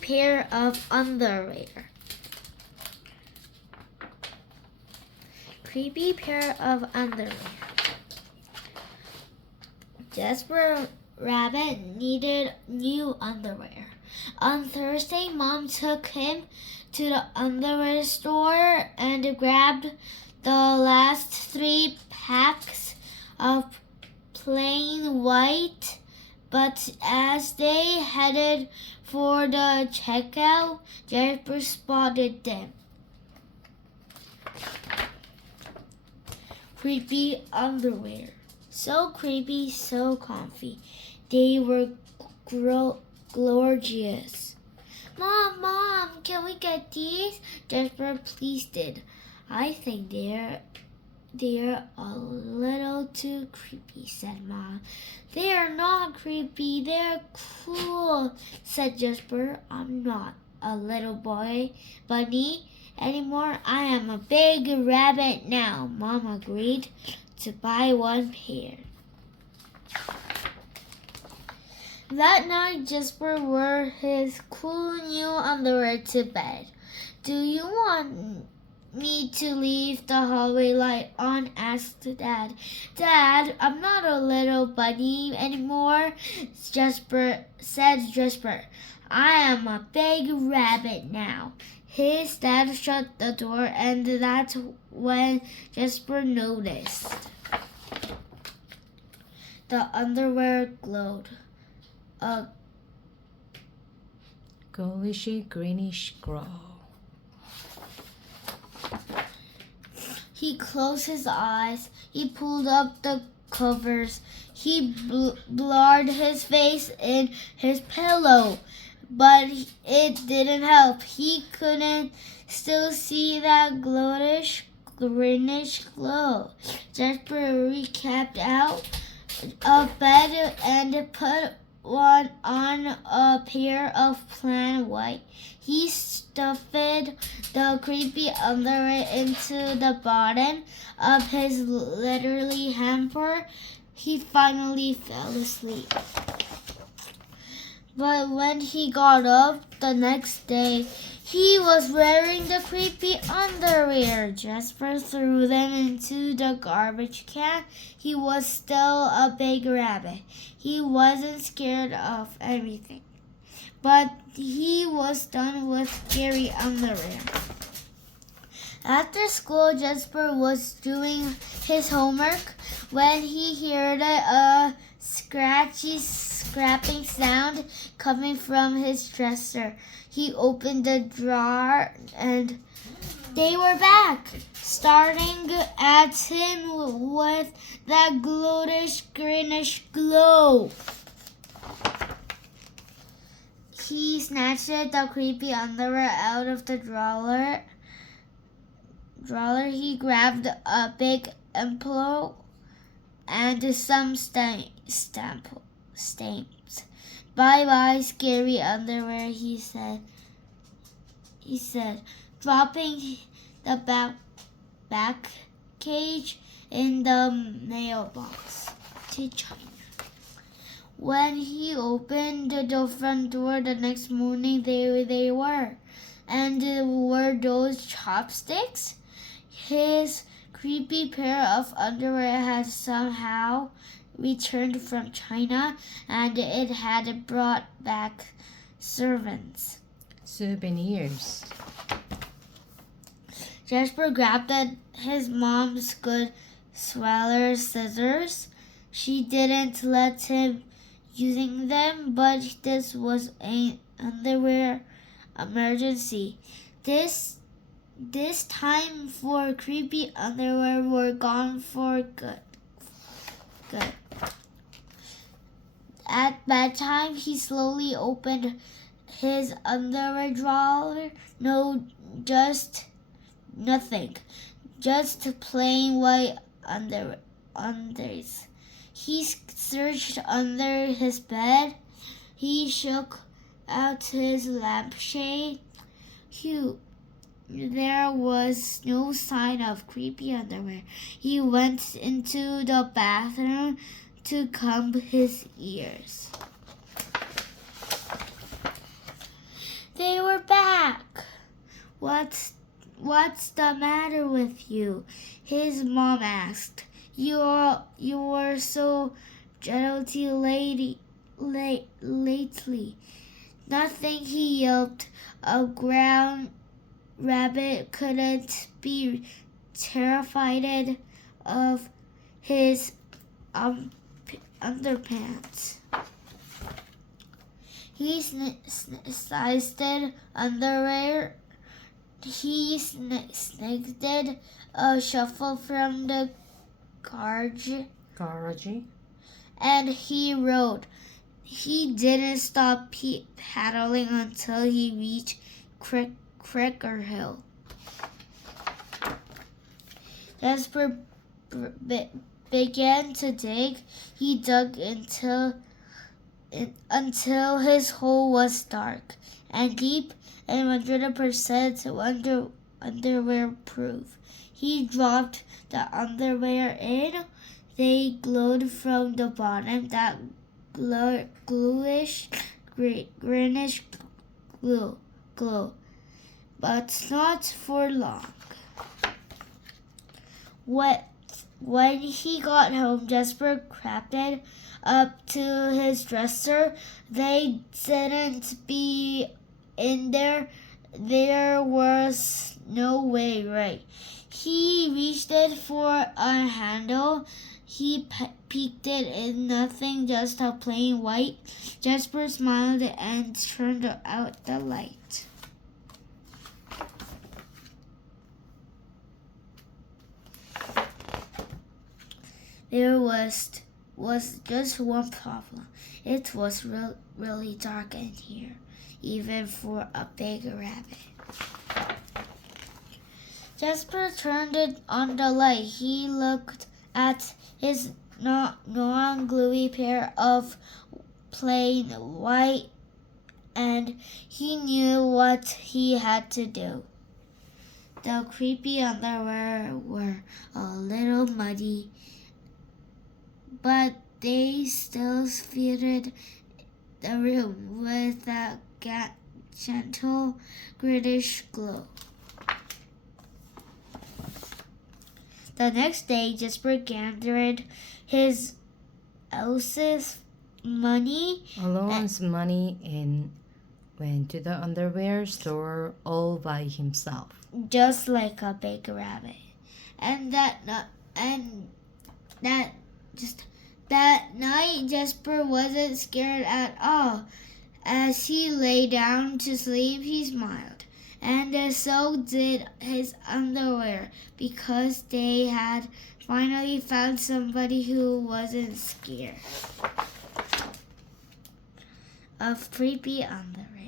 pair of underwear. Creepy pair of underwear. Jasper Rabbit needed new underwear. On Thursday, Mom took him to the underwear store and grabbed the last 3 packs of plain white. But as they headed for the checkout, Jasper spotted them. Creepy underwear. So creepy, so comfy. They were gorgeous. Mom, can we get these? Jasper pleaded. I think they're a little too creepy, said Mom. They are not creepy, they're cool, said Jasper. I'm not a little bunny anymore. I am a big rabbit now. Mom agreed to buy 1 pair. That night, Jasper wore his cool new underwear to bed. Do you want me to leave the hallway light on? Asked Dad. Dad, I'm not a little bunny anymore, said Jasper. I am a big rabbit now. His dad shut the door, and that's when Jasper noticed the underwear glowed. A Ghoulishy greenish glow. He closed his eyes. He pulled up the covers. He blurred his face in his pillow, but it didn't help. He couldn't still see that greenish glow. Jasper recapped out of bed and put on a pair of plain white. He stuffed the creepy underwear into the bottom of his literally hamper. He finally fell asleep. But when he got up the next day, he was wearing the creepy underwear. Jasper threw them into the garbage can. He was still a big rabbit. He wasn't scared of anything. But he was done with scary underwear. After school, Jasper was doing his homework when he heard a scrapping sound coming from his dresser. He opened the drawer and they were back, staring at him with that greenish glow. He snatched the creepy underwear out of the drawer. He grabbed a big envelope and some stamps. Bye-bye, scary underwear, he said, dropping the back cage in the mailbox to China. When he opened the front door the next morning, there they were. And were those chopsticks? His creepy pair of underwear had somehow returned from China, and it had brought back souvenirs. Jasper grabbed his mom's good sweller scissors. She didn't let him using them, but this was an underwear emergency. This time for creepy underwear were gone for good. At bedtime, he slowly opened his underwear drawer. No, just nothing. Just plain white unders. He searched under his bed. He shook out his lampshade. There was no sign of creepy underwear. He went into the bathroom to comb his ears. What's the matter with you? His mom asked. You were so gentle lately. Nothing, he yelped. A ground rabbit couldn't be terrified of his underpants. He sized underwear. He snaked a shuffle from the garage, and he rode. He didn't stop paddling until he reached Cricker Hill. Jasper began to dig. He dug until his hole was dark and deep and 100% underwear proof. He dropped the underwear in. They glowed from the bottom, that greenish glow, but not for long. When he got home, Jasper crept up to his dresser. They didn't be in there. There was no way, right? He reached it for a handle. He peeked it in, nothing, just a plain white. Jasper smiled and turned out the light. There was just one problem. It was really dark in here, even for a big rabbit. Jasper turned on the light. He looked at his non-gluey pair of plain white, and he knew what he had to do. The creepy underwear were a little muddy, but they still fitted the room with a gentle greenish glow. The next day, Jasper gathered his else's money and went to the underwear store all by himself. Just like a big rabbit. And that night, Jasper wasn't scared at all. As he lay down to sleep, he smiled. And so did his underwear, because they had finally found somebody who wasn't scared of creepy underwear.